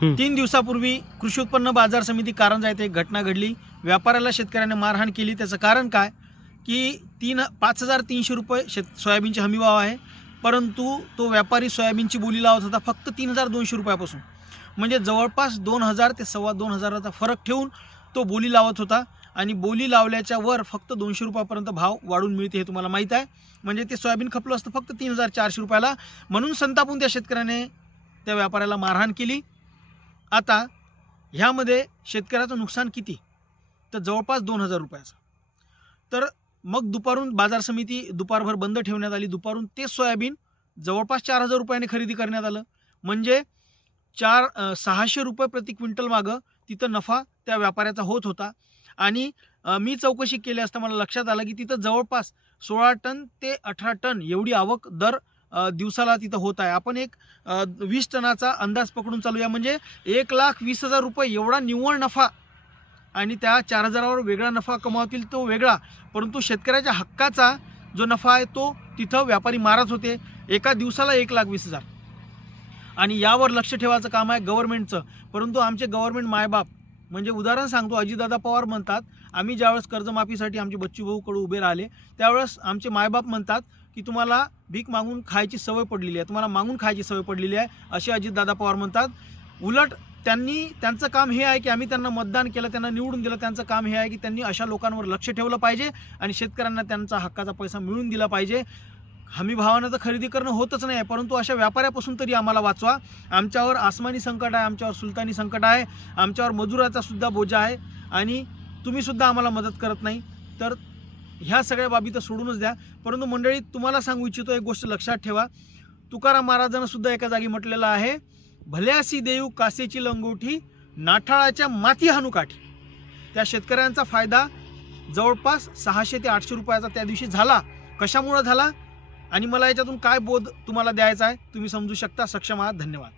तीन दिवसापूर्वी कृषी उत्पन्न बाजार समिती कारंजा येथे एक घटना घडली. व्यापाऱ्याला शेतकऱ्याने मारहाण केली. त्याचं कारण काय? की तीन पाच हजार तीनशे रुपये शेत सोयाबीनचे हमीभाव आहे. परंतु तो व्यापारी सोयाबीनची बोली लावत होता फक्त तीन हजार दोनशे रुपयापासून. म्हणजे जवळपास दोन हजार ते सव्वा दोन हजाराचा फरक ठेवून तो बोली लावत होता. आणि बोली लावल्याच्या वर फक्त दोनशे रुपयापर्यंत भाव वाढून मिळते हे तुम्हाला माहीत आहे. म्हणजे ते सोयाबीन खपलं असतं फक्त तीन हजार चारशे रुपयाला. म्हणून संतापून त्या शेतकऱ्याने त्या व्यापाऱ्याला मारहाण केली. आता ह्यामध्ये शेतकऱ्याचं नुकसान किती? तर जवळपास दोन हजार रुपयाचं. तर मग दुपारून बाजार समिती दुपारभर बंद ठेवण्यात आली. दुपारून ते सोयाबीन जवळपास चार हजार रुपयाने खरेदी करण्यात आलं. म्हणजे चार सहाशे रुपये प्रति क्विंटल मागं तिथं नफा त्या व्यापाऱ्याचा होत होता. आणि मी चौकशी केली असता मला लक्षात आलं की तिथं जवळपास सोळा टन ते अठरा टन एवढी आवक दर दिवसाला तिथं होत आहे. आपण एक वीस टनाचा अंदाज पकडून चालूया. म्हणजे एक लाख वीस हजार रुपये एवढा निव्वळ नफा आणि त्या चार हजारावर वेगळा नफा कमावतील तो वेगळा. परंतु शेतकऱ्याच्या हक्काचा जो नफा आहे तो तिथं व्यापारी मारत होते. एका दिवसाला एक लाख वीस हजार. आणि यावर लक्ष ठेवायचं काम आहे गव्हर्नमेंटचं परंतु आमचे गव्हर्नमेंट मायबाप म्हणजे उदाहरण सांगतो अजितदादा पवार म्हणतात आम्ही ज्यावेळेस कर्जमाफीसाठी आमचे बच्चूभाऊकडे उभे राहिले त्यावेळेस आमचे मायबाप म्हणतात की तुम्हाला भीक मागून खायची सवय पडलेली आहे. तुम्हाला मागून खायची सवय पडलेली आहे असे अजितदादा पवार म्हणतात. उलट त्यांनी त्यांचं काम हे आहे की आम्ही त्यांना मतदान केलं त्यांना निवडून दिलं. त्यांचं काम हे आहे की त्यांनी अशा लोकांवर लक्ष ठेवलं पाहिजे आणि शेतकऱ्यांना त्यांचा हक्काचा पैसा मिळून दिला पाहिजे. हमी भावानं तर खरेदी करणं होतच नाही आहे परंतु अशा व्यापाऱ्यापासून तरी आम्हाला वाचवा. आमच्यावर आसमानी संकट आहे आमच्यावर सुलतानी संकट आहे आमच्यावर मजुराचा सुद्धा बोजा आहे आणि तुम्हीसुद्धा आम्हाला मदत करत नाही. तर ह्या सगळ्या बाबी तर सोडूनच द्या. परंतु मंडळी तुम्हाला सांगू इच्छितो एक गोष्ट लक्षात ठेवा. तुकाराम महाराजांना सुद्धा एका जागी म्हटलेलं आहे भल्यासी देऊ कासेची लंगोठी नाठाळाच्या माती हाणू काठी. त्या शेतकऱ्यांचा फायदा जवळपास सहाशे ते आठशे रुपयाचा त्या दिवशी झाला. कशामुळं झाला? आणि मला याच्यातून काय बोध तुम्हाला द्यायचा आहे तुम्ही समजू शकता. सक्षम आहात. धन्यवाद.